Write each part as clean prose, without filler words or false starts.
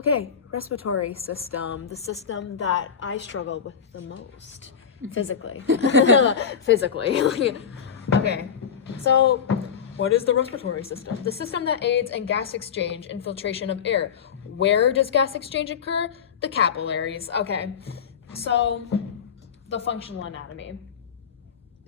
Okay, respiratory system, the system that I struggle with the most physically. Physically. Okay, so what is the respiratory system? The system that aids in gas exchange and filtration of air. Where does gas exchange occur? The capillaries. Okay, so the functional anatomy.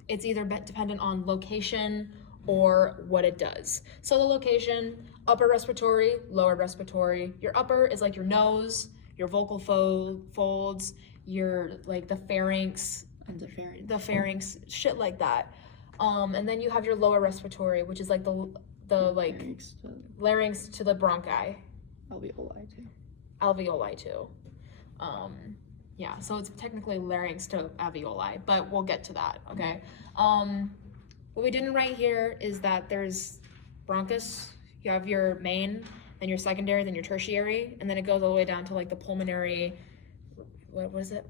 It's either dependent on location or what it does. So the location, upper respiratory, lower respiratory. Your upper is like your nose, your vocal folds, your like the pharynx, and the pharynx, shit like that. And then you have your lower respiratory, which is like the like larynx to the bronchi. Alveoli too. Yeah, so it's technically larynx to alveoli, but we'll get to that, okay? What we didn't write here is that there's bronchus, you have your main, then your secondary, then your tertiary, and then it goes all the way down to like the pulmonary, what is it?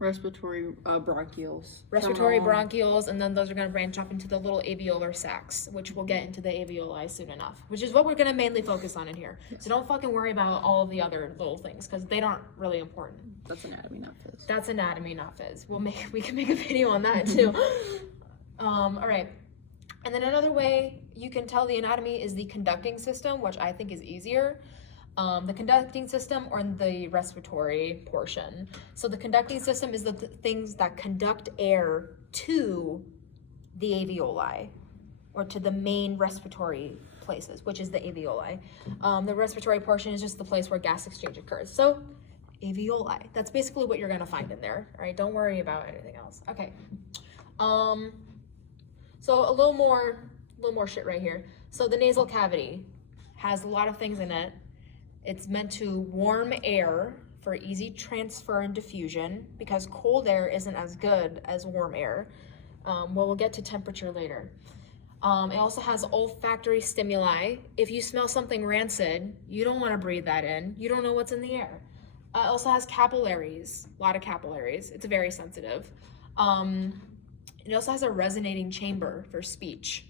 Respiratory bronchioles. Respiratory bronchioles, and then those are going to branch off into the little alveolar sacs, which we'll get into the alveoli soon enough, which is what we're going to mainly focus on in here. So don't fucking worry about all of the other little things, because they aren't really important. That's anatomy, not phys. That's anatomy, not phys. We can make a video on that too. All right. And then another way you can tell the anatomy is the conducting system, which I think is easier. The conducting system or the respiratory portion. So the conducting system is the things that conduct air to the alveoli or to the main respiratory places, which is the alveoli. The respiratory portion is just the place where gas exchange occurs. So alveoli, that's basically what you're gonna find in there, all right? Don't worry about anything else. Okay. So a little more shit right here. So the nasal cavity has a lot of things in it. It's meant to warm air for easy transfer and diffusion because cold air isn't as good as warm air. Well, we'll get to temperature later. It also has olfactory stimuli. If you smell something rancid, you don't want to breathe that in. You don't know what's in the air. It also has capillaries, a lot of capillaries. It's very sensitive. It also has a resonating chamber for speech.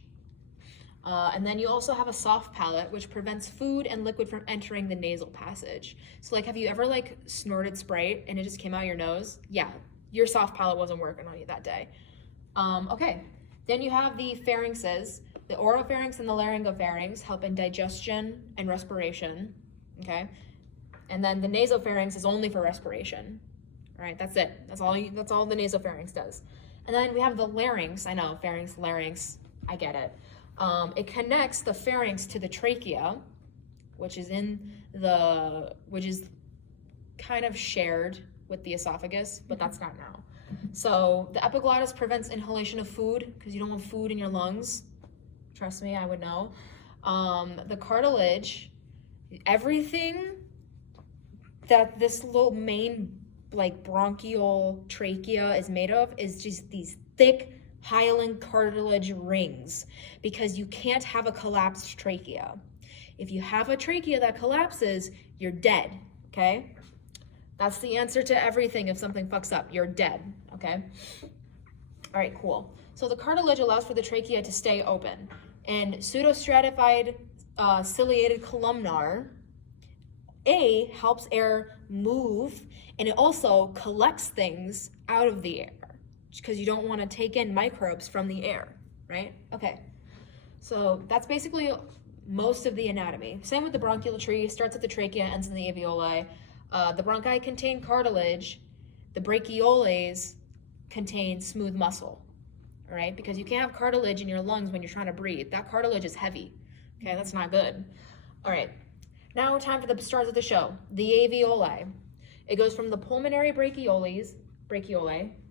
And then you also have a soft palate, which prevents food and liquid from entering the nasal passage. So like, have you ever like snorted Sprite and it just came out your nose? Yeah, your soft palate wasn't working on you that day. Okay, then you have the pharynxes. The oropharynx and the laryngopharynx help in digestion and respiration, okay? And then the nasopharynx is only for respiration. All right, that's it. That's all the nasopharynx does. And then we have the larynx. I know, pharynx, larynx, I get it. It connects the pharynx to the trachea, which is kind of shared with the esophagus, but that's not now. So the epiglottis prevents inhalation of food because you don't want food in your lungs. Trust me, I would know. The cartilage, everything that this little main like bronchial trachea is made of is just these thick hyaline cartilage rings because you can't have a collapsed trachea. If you have a trachea that collapses, you're dead, okay? That's the answer to everything. If something fucks up, you're dead, okay? All right, cool. So the cartilage allows for the trachea to stay open, and pseudostratified ciliated columnar A helps air move, and it also collects things out of the air because you don't want to take in microbes from the air, right? Okay, so that's basically most of the anatomy. Same with the bronchial tree, starts at the trachea, ends in the alveoli. The bronchi contain cartilage, the brachioles contain smooth muscle, all right? Because you can't have cartilage in your lungs when you're trying to breathe. That cartilage is heavy, okay? That's not good. All right, now time for the stars of the show, the alveoli. It goes from the pulmonary brachioles,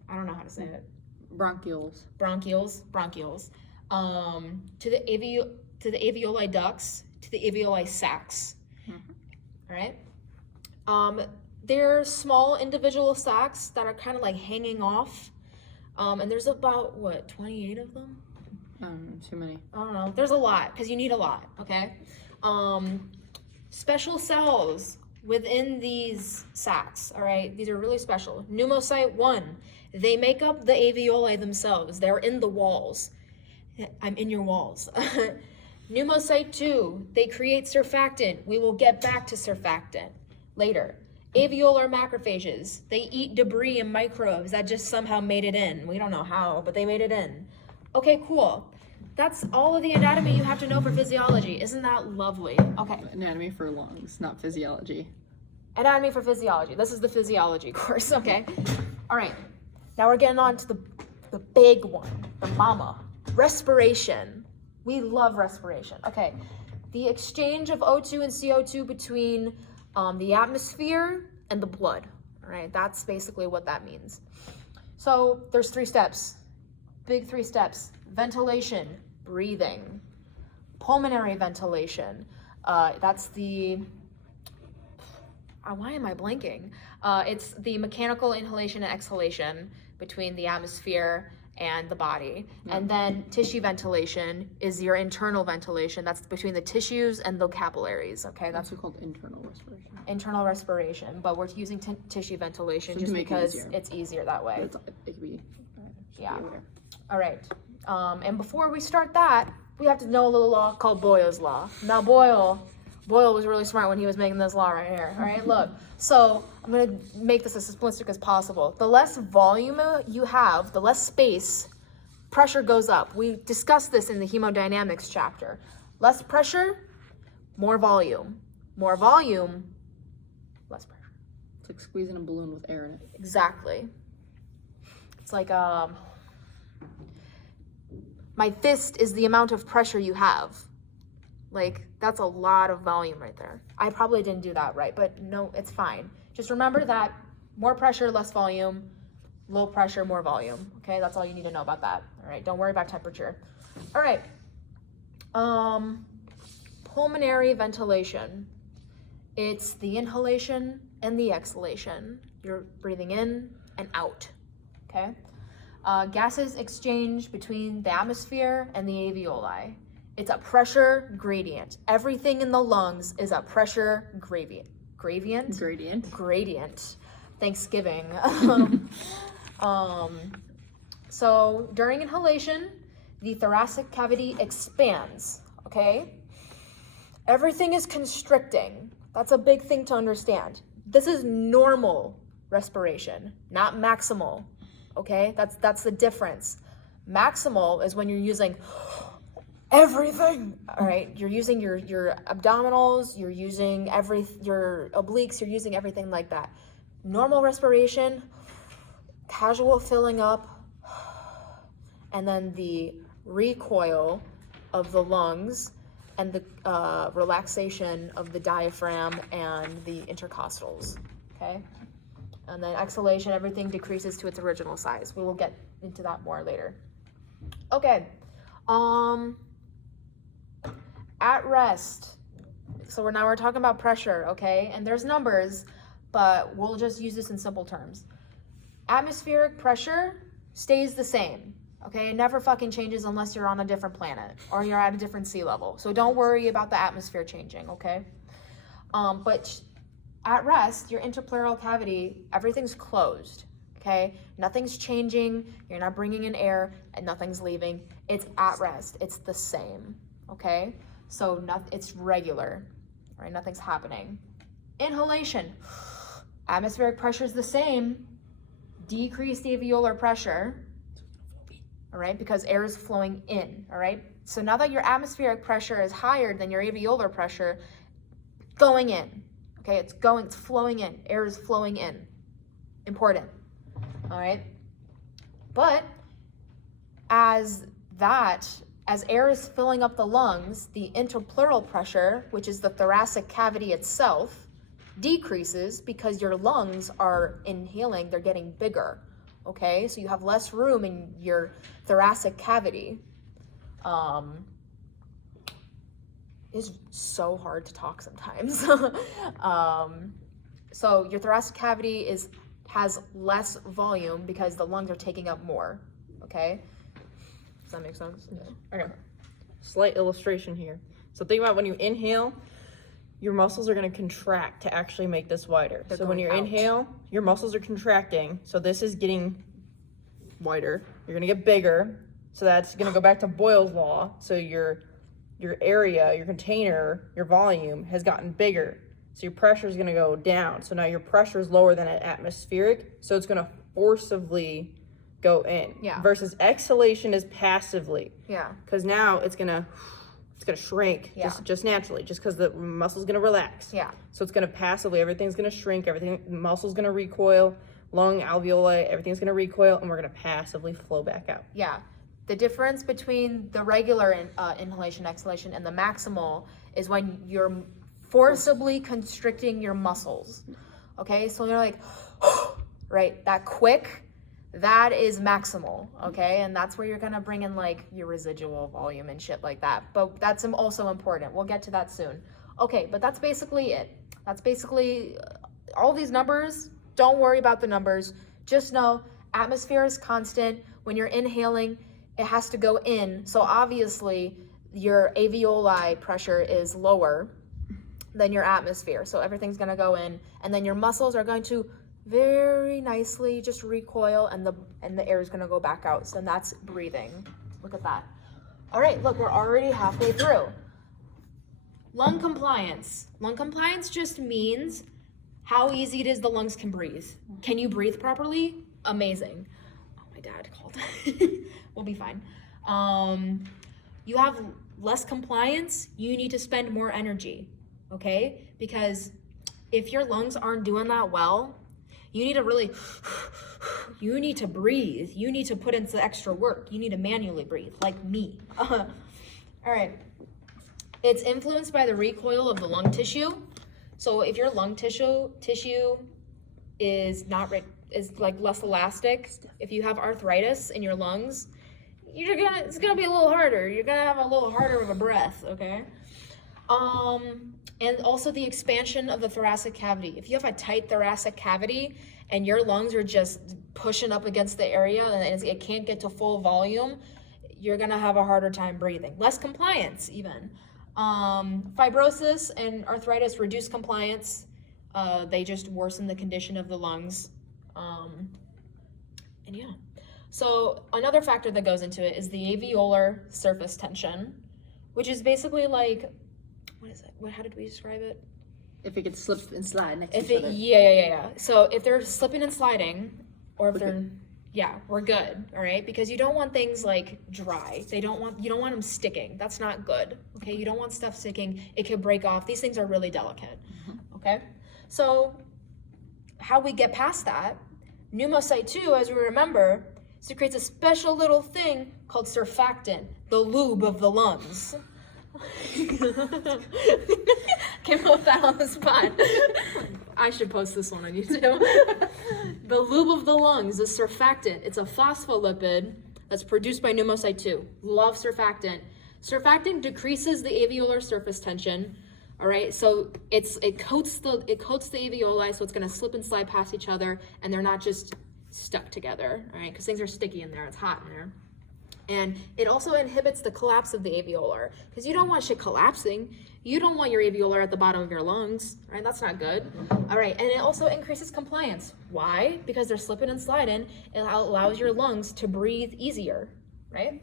I don't know how to say it. Bronchioles, to the alveoli ducts, to the alveoli sacs, all right? They're small individual sacs that are kind of like hanging off, and there's about, 28 of them? Too many. I don't know, there's a lot, because you need a lot, okay? Special cells within these sacs, all right? These are really special. Pneumocyte 1, they make up the alveoli themselves. They're in the walls. I'm in your walls. Pneumocyte 2, they create surfactant. We will get back to surfactant. later. Alveolar macrophages, they eat debris and microbes that just somehow made it in. We don't know how, but they made it in. Okay, cool. That's all of the anatomy you have to know for physiology. Isn't that lovely? Okay. Anatomy for lungs, not physiology. Anatomy for physiology. This is the physiology course, okay? All right. Now we're getting on to the big one, the mama. Respiration. We love respiration. Okay. The exchange of O2 and CO2 between the atmosphere and the blood. All right. That's basically what that means. So there's 3 steps. Big 3 steps. Ventilation, breathing. Pulmonary ventilation. That's the... why am I blanking? It's the mechanical inhalation and exhalation between the atmosphere and the body. Yeah. And then tissue ventilation is your internal ventilation. That's between the tissues and the capillaries, okay? That's called internal respiration. Internal respiration, but we're using tissue ventilation just because it's easier that way. It could be, yeah. All right. And before we start that, we have to know a little law called Boyle's law. Now Boyle was really smart when he was making this law right here. All right, look. So I'm going to make this as simplistic as possible. The less volume you have, the less space, pressure goes up. We discussed this in the hemodynamics chapter. Less pressure, more volume. More volume, less pressure. It's like squeezing a balloon with air in it. Exactly. It's like, my fist is the amount of pressure you have. Like, that's a lot of volume right there. I probably didn't do that right, but no, it's fine. Just remember that more pressure, less volume, low pressure, more volume. Okay, that's all you need to know about that. All right, don't worry about temperature. All right. Pulmonary ventilation. It's the inhalation and the exhalation. You're breathing in and out, okay? Gases exchange between the atmosphere and the alveoli. It's a pressure gradient. Everything in the lungs is a pressure gradient. Gradient. Thanksgiving. So during inhalation, the thoracic cavity expands, okay? Everything is constricting. That's a big thing to understand. This is normal respiration, not maximal, okay? That's the difference. Maximal is when you're using everything, all right? You're using your abdominals, you're using your obliques, you're using everything like that. Normal respiration, casual filling up, and then the recoil of the lungs and the relaxation of the diaphragm and the intercostals, okay? And then exhalation, everything decreases to its original size. We will get into that more later. Okay, at rest. So we're talking about pressure, okay? And there's numbers, but we'll just use this in simple terms. Atmospheric pressure stays the same, okay? It never fucking changes unless you're on a different planet or you're at a different sea level. So don't worry about the atmosphere changing, okay? But at rest, your interpleural cavity, everything's closed, okay? Nothing's changing, you're not bringing in air, and nothing's leaving. It's at rest, it's the same, okay? So it's regular, right? Nothing's happening. Inhalation, atmospheric pressure is the same, decreased alveolar pressure, all right? Because air is flowing in, all right? So now that your atmospheric pressure is higher than your alveolar pressure, going in, okay? It's flowing in, air is flowing in. Important, all right? But as air is filling up the lungs, the interpleural pressure, which is the thoracic cavity itself, decreases because your lungs are inhaling, they're getting bigger, okay? So you have less room in your thoracic cavity. It's so hard to talk sometimes. So your thoracic cavity has less volume because the lungs are taking up more, okay? Does that make sense? Yeah. Okay. Slight illustration here. So think about when you inhale, your muscles are going to contract to actually make this wider. So when you inhale, your muscles are contracting. So this is getting wider. You're going to get bigger. So that's going to go back to Boyle's law. So your area, your container, your volume has gotten bigger. So your pressure is going to go down. So now your pressure is lower than an atmospheric. So it's going to forcibly go in. Yeah. Versus exhalation is passively. Yeah. Because now it's gonna shrink just naturally, just because the muscle's gonna relax. Yeah. So it's gonna passively, everything's gonna shrink, muscle's gonna recoil, lung, alveoli, everything's gonna recoil, and we're gonna passively flow back out. Yeah. The difference between the regular inhalation, exhalation, and the maximal is when you're forcibly constricting your muscles. Okay, so you're like, right, that quick. That is maximal, okay? And that's where you're gonna bring in like your residual volume and shit like that. But that's also important. We'll get to that soon. Okay, but that's basically it. That's basically all these numbers. Don't worry about the numbers. Just know atmosphere is constant. When you're inhaling, it has to go in. So obviously your alveoli pressure is lower than your atmosphere. So everything's gonna go in, and then your muscles are going to very nicely just recoil, and the air is going to go back out. So that's breathing. Look at that. All right, look, we're already halfway through. Lung compliance. Lung compliance just means how easy it is the lungs can breathe. Can you breathe properly? Amazing. Oh, my dad called. We'll be fine. You have less compliance, you need to spend more energy, okay? Because if your lungs aren't doing that well, you need to breathe. You need to put in some extra work. You need to manually breathe, like me. All right. It's influenced by the recoil of the lung tissue. So if your lung tissue is like less elastic, if you have arthritis in your lungs, it's gonna be a little harder. You're gonna have a little harder of a breath, okay? And also the expansion of the thoracic cavity. If you have a tight thoracic cavity and your lungs are just pushing up against the area and it can't get to full volume, you're gonna have a harder time breathing. Less compliance even. Fibrosis and arthritis reduce compliance. They just worsen the condition of the lungs. And yeah. So another factor that goes into it is the alveolar surface tension, which is basically like, what is it? How did we describe it? If it gets slip and slide next to each other. Yeah. So if they're slipping and sliding, or if we're good, all right? Because you don't want things like dry. You don't want them sticking. That's not good, okay? You don't want stuff sticking. It could break off. These things are really delicate, okay? So how we get past that, pneumocyte 2, as we remember, secretes a special little thing called surfactant, the lube of the lungs. Came up with that on the spot. I should post this one on YouTube. The lube of the lungs is surfactant. It's a phospholipid that's produced by pneumocyte 2. Love surfactant. Surfactant decreases the alveolar surface tension. All right, so it coats the alveoli, so it's gonna slip and slide past each other, and they're not just stuck together. All right, because things are sticky in there. It's hot in there. And it also inhibits the collapse of the alveolar, because you don't want shit collapsing. You don't want your alveolar at the bottom of your lungs, right? That's not good. All right, and it also increases compliance. Why? Because they're slipping and sliding. It allows your lungs to breathe easier, right?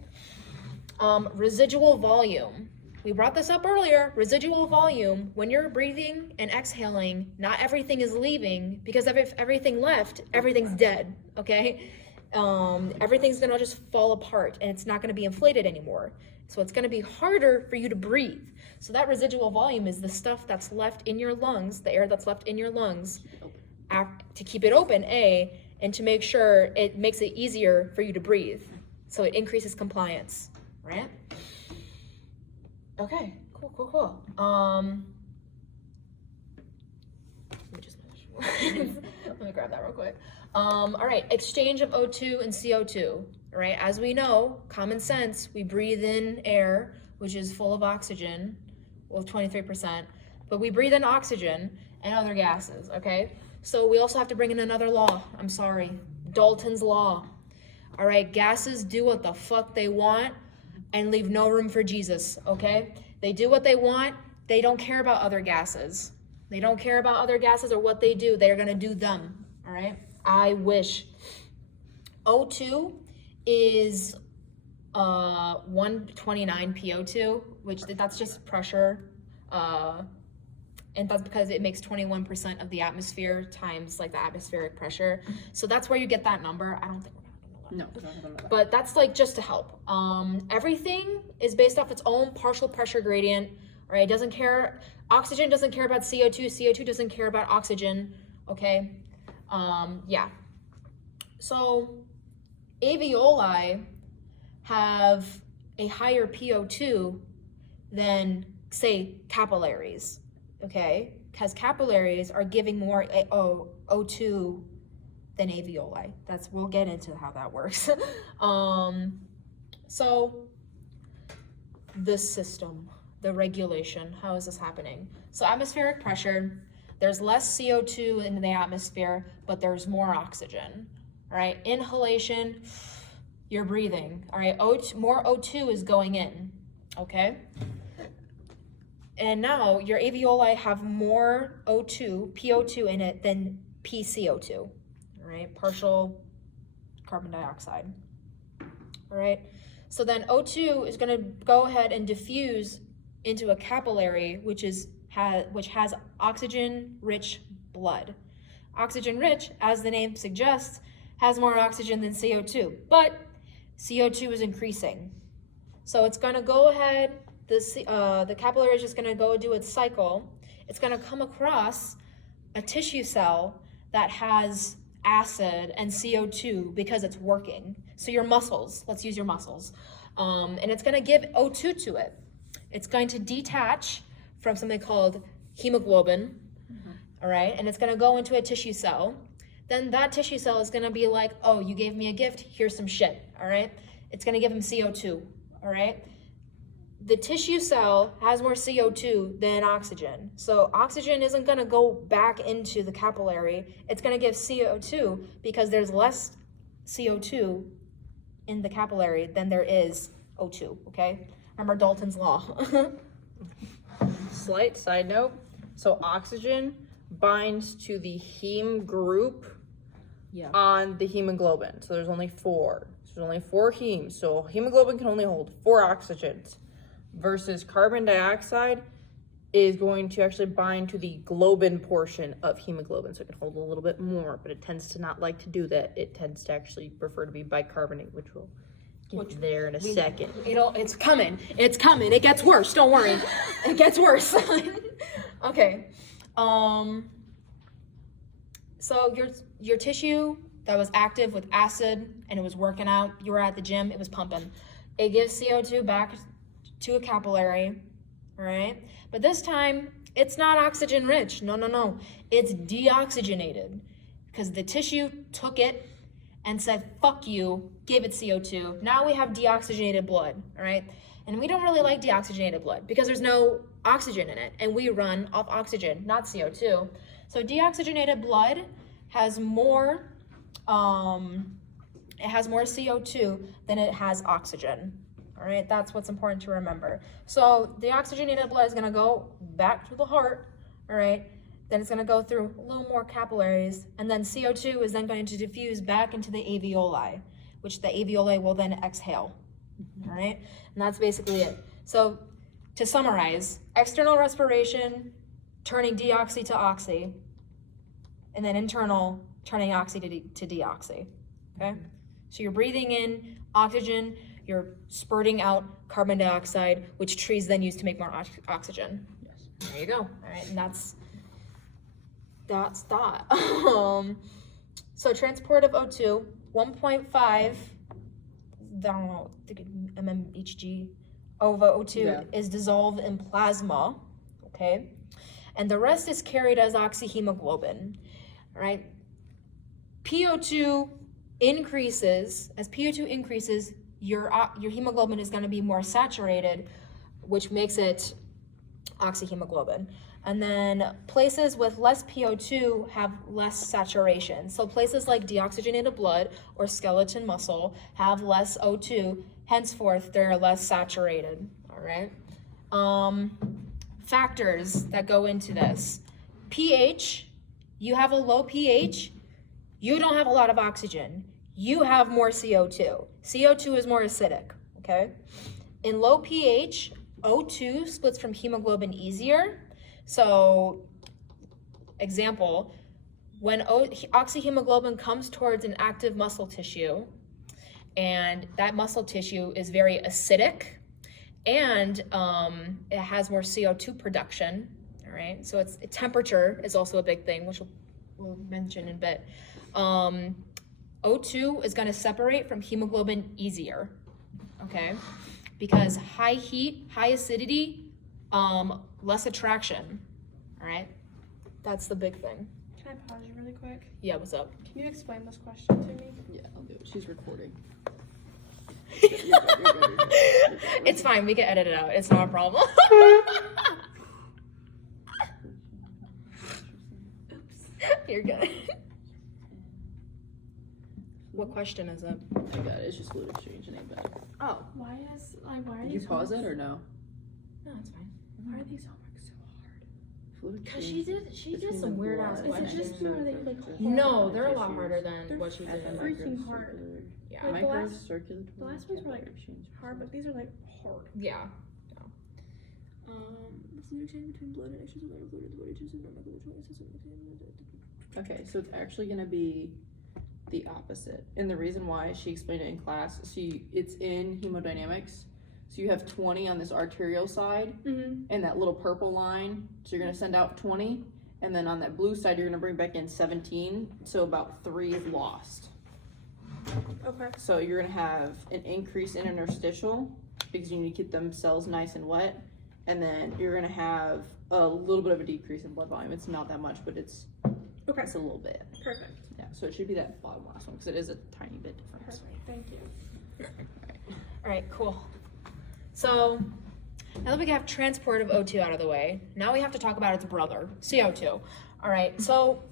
Residual volume. We brought this up earlier. Residual volume, when you're breathing and exhaling, not everything is leaving, because if everything left, everything's dead, okay? Everything's gonna just fall apart and it's not gonna be inflated anymore. So it's gonna be harder for you to breathe. So that residual volume is the stuff that's left in your lungs, the air that's left in your lungs, to keep it open, and to make sure it makes it easier for you to breathe. So it increases compliance, right? Okay, cool. Let me just let me grab that real quick. All right, exchange of O2 and CO2. All right, as we know, common sense, we breathe in air, which is full of oxygen, well, 23%, but we breathe in oxygen and other gases, okay? So we also have to bring in another law. I'm sorry, Dalton's law. All right, gases do what the fuck they want and leave no room for Jesus, okay? They do what they want. They don't care about other gases. They don't care about other gases or what they do. They're gonna do them, all right? I wish. O2 is 129 PO2, which that's just pressure. And that's because it makes 21% of the atmosphere times like the atmospheric pressure. So that's where you get that number. I don't think we're gonna know that. But that's like just to help. Everything is based off its own partial pressure gradient, right? It doesn't care, oxygen doesn't care about CO2, CO2 doesn't care about oxygen, okay? Yeah. So alveoli have a higher PO2 than, say, capillaries, okay? Because capillaries are giving more O2 than alveoli. We'll get into how that works. So the system, the regulation, how is this happening? So atmospheric pressure, there's less CO2 in the atmosphere, but there's more oxygen, all right? Inhalation, you're breathing, all right? More O2 is going in, okay? And now your alveoli have more O2, PO2 in it than PCO2, all right? Partial carbon dioxide, all right? So then O2 is gonna go ahead and diffuse into a capillary, which has oxygen-rich blood. Oxygen-rich, as the name suggests, has more oxygen than CO2, but CO2 is increasing. So it's gonna go ahead, the capillary is just gonna go do its cycle. It's gonna come across a tissue cell that has acid and CO2 because it's working. So your muscles, let's use your muscles. And it's gonna give O2 to it. It's going to detach from something called hemoglobin, all right? And it's gonna go into a tissue cell. Then that tissue cell is gonna be like, oh, you gave me a gift, here's some shit, all right? It's gonna give him CO2, all right? The tissue cell has more CO2 than oxygen. So oxygen isn't gonna go back into the capillary, it's gonna give CO2 because there's less CO2 in the capillary than there is O2, okay? Remember Dalton's law. Slight side note, so oxygen binds to the heme group on the hemoglobin. So there's only 4. So there's only 4 hemes. So hemoglobin can only hold 4 oxygens versus carbon dioxide is going to actually bind to the globin portion of hemoglobin. So it can hold a little bit more, but it tends to not like to do that. It tends to actually prefer to be bicarbonate, which we'll get there in a second. It's coming. It's coming. It gets worse. Don't worry. It gets worse. Okay. So your tissue that was active with acid and it was working out, you were at the gym, it was pumping. It gives CO2 back to a capillary, all right? But this time, it's not oxygen rich. No. It's deoxygenated because the tissue took it and said, fuck you, gave it CO2. Now we have deoxygenated blood, all right? And we don't really like deoxygenated blood because there's no oxygen in it and we run off oxygen, not CO2. So deoxygenated blood has more, it has more CO2 than it has oxygen, all right? That's what's important to remember. So deoxygenated blood is gonna go back to the heart, all right? Then it's gonna go through a little more capillaries, and then CO2 is then going to diffuse back into the alveoli, which the alveoli will then exhale, all right? And that's basically it. So to summarize, external respiration, turning deoxy to oxy, and then internal, turning oxy to deoxy, okay? So you're breathing in oxygen, you're spurting out carbon dioxide, which trees then use to make more oxygen. Yes. There you go, all right, and that's that. So transport of O2, 1.5, I don't know, mmHg of O2 is dissolved in plasma, okay? And the rest is carried as oxyhemoglobin, all right? PO2 increases, as PO2 increases, your hemoglobin is gonna be more saturated, which makes it oxyhemoglobin. And then places with less PO2 have less saturation. So places like deoxygenated blood or skeleton muscle have less O2, henceforth they're less saturated, all right? Factors that go into this. pH, you have a low pH, you don't have a lot of oxygen, you have more CO2. CO2 is more acidic, okay? In low pH, O2 splits from hemoglobin easier, So, example, when oxyhemoglobin comes towards an active muscle tissue, and that muscle tissue is very acidic, and it has more CO2 production, all right? So it's temperature is also a big thing, which we'll mention in a bit. O2 is gonna separate from hemoglobin easier, okay? Because high heat, high acidity, less attraction, all right? That's the big thing. Can I pause you really quick? Yeah, what's up? Can you explain this question to me? Yeah, I'll do it. She's recording. It's fine, we can edit it out. It's not a problem. You're good. What question is it? I got it. It's just fluid exchange and ain't bad. Oh, Why are Did you these pause it homeworks- or no? no, it's fine. Why are these homeworks so hard? Fluid Because exchange she did between some the weird ass blood Is it just questions. so that you like hard? No, they're a lot tissues harder than They're what she at did. the freaking hard. Yeah. Like, the last- microcirculatory the last ones were, like, capillary exchange. Hard, but these are like hard. Yeah. The fluid exchange between blood and extra cellular fluid in the body tissue and circulatory system. Okay, so it's actually gonna be the opposite. And the reason why she explained it in class, it's in hemodynamics. So you have 20 on this arterial side Mm-hmm. and that little purple line. So you're gonna send out 20, and then on that blue side you're gonna bring back in 17. So about 3 is lost. Okay. So you're gonna have an increase in interstitial because you need to keep them cells nice and wet. And then you're gonna have a little bit of a decrease in blood volume. It's not that much, but it's Okay. a little bit. Perfect. Yeah, so it should be that bottom last one because it is a tiny bit different. Perfect. Thank you. All right, cool. So now that we have transport of O2 out of the way, now we have to talk about its brother, CO2. All right, so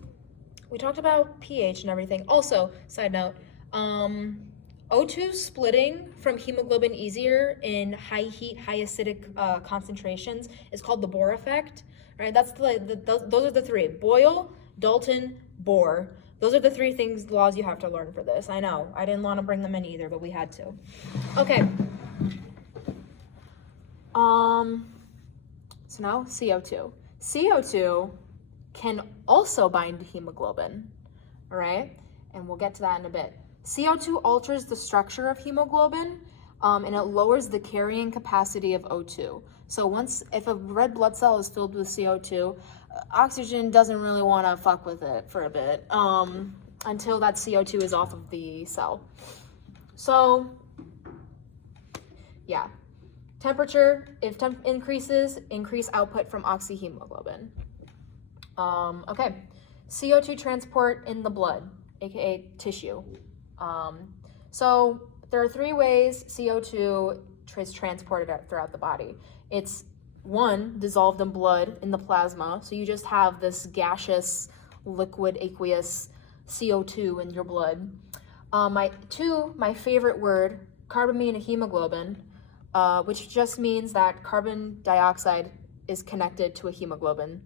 we talked about pH and everything. Also, side note, O2 splitting from hemoglobin easier in high heat, high acidic concentrations is called the Bohr effect. All right, that's those are the three: Boyle, Dalton, Bohr. Those are the three laws you have to learn for this. I know, I didn't want to bring them in either, but we had to. Okay. So now CO2. CO2 can also bind to hemoglobin, all right? And we'll get to that in a bit. CO2 alters the structure of hemoglobin, and it lowers the carrying capacity of O2. So if a red blood cell is filled with CO2, oxygen doesn't really want to fuck with it for a bit, until that CO2 is off of the cell. So, yeah. Temperature, if temp increases, increase output from oxyhemoglobin. Okay, CO2 transport in the blood, aka tissue. So there are 3 ways CO2 is transported throughout the body. It's 1, dissolved in blood in the plasma, so you just have this gaseous, liquid, aqueous CO2 in your blood. My favorite word, carbaminohemoglobin, which just means that carbon dioxide is connected to a hemoglobin.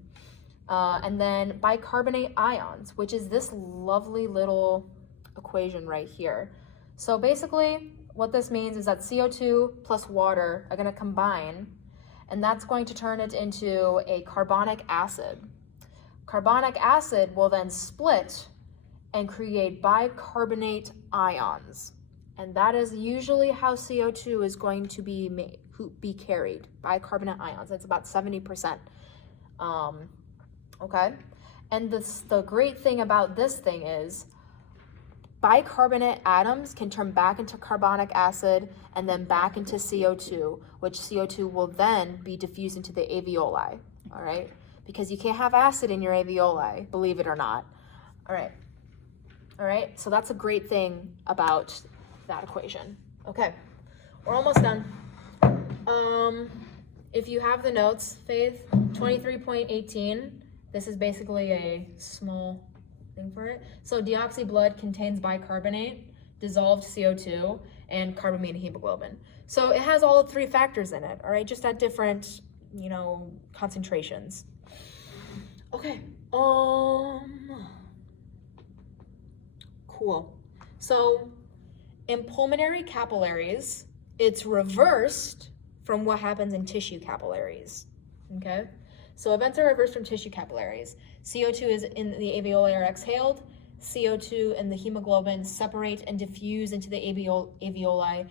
And then bicarbonate ions, which is this lovely little equation right here. So basically, what this means is that CO2 plus water are gonna combine, and that's going to turn it into a carbonic acid. Carbonic acid will then split and create bicarbonate ions. And that is usually how CO2 is going to be carried, bicarbonate ions. It's about 70%. Okay? And the great thing about this thing is bicarbonate atoms can turn back into carbonic acid and then back into CO2, which CO2 will then be diffused into the alveoli, all right? Because you can't have acid in your alveoli, believe it or not. All right, so that's a great thing about that equation. Okay, we're almost done. If you have the notes, Faith, 23.18, this is basically a small thing for it. So deoxy blood contains bicarbonate, dissolved CO2, and carbaminohemoglobin. So it has all 3 factors in it, all right, just at different, concentrations. Okay, cool. So in pulmonary capillaries, it's reversed from what happens in tissue capillaries, okay? So events are reversed from tissue capillaries. CO2 is in the alveoli are exhaled. CO2 and the hemoglobin separate and diffuse into the alveoli.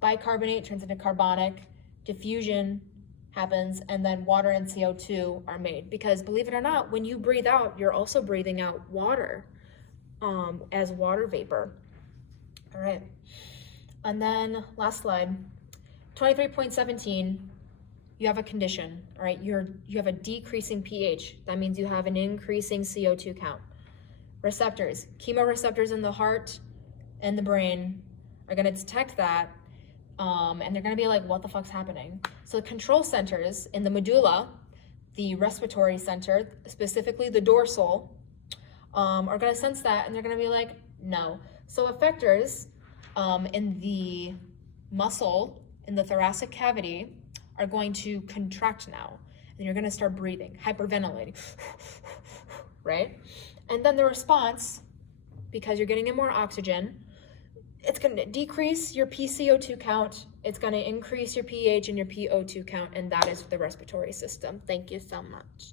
Bicarbonate turns into carbonic. Diffusion happens, and then water and CO2 are made. Because believe it or not, when you breathe out, you're also breathing out water as water vapor. All right. And then last slide, 23.17, you have a condition, all right? You have a decreasing pH. That means you have an increasing CO2 count. Receptors, chemoreceptors in the heart and the brain are gonna detect that, and they're gonna be like, what the fuck's happening? So control centers in the medulla, the respiratory center, specifically the dorsal, are gonna sense that, and they're gonna be like, no. So effectors in the muscle, in the thoracic cavity, are going to contract now. And you're gonna start breathing, hyperventilating, right? And then the response, because you're getting in more oxygen, it's gonna decrease your PCO2 count, it's gonna increase your pH and your PO2 count, and that is the respiratory system. Thank you so much.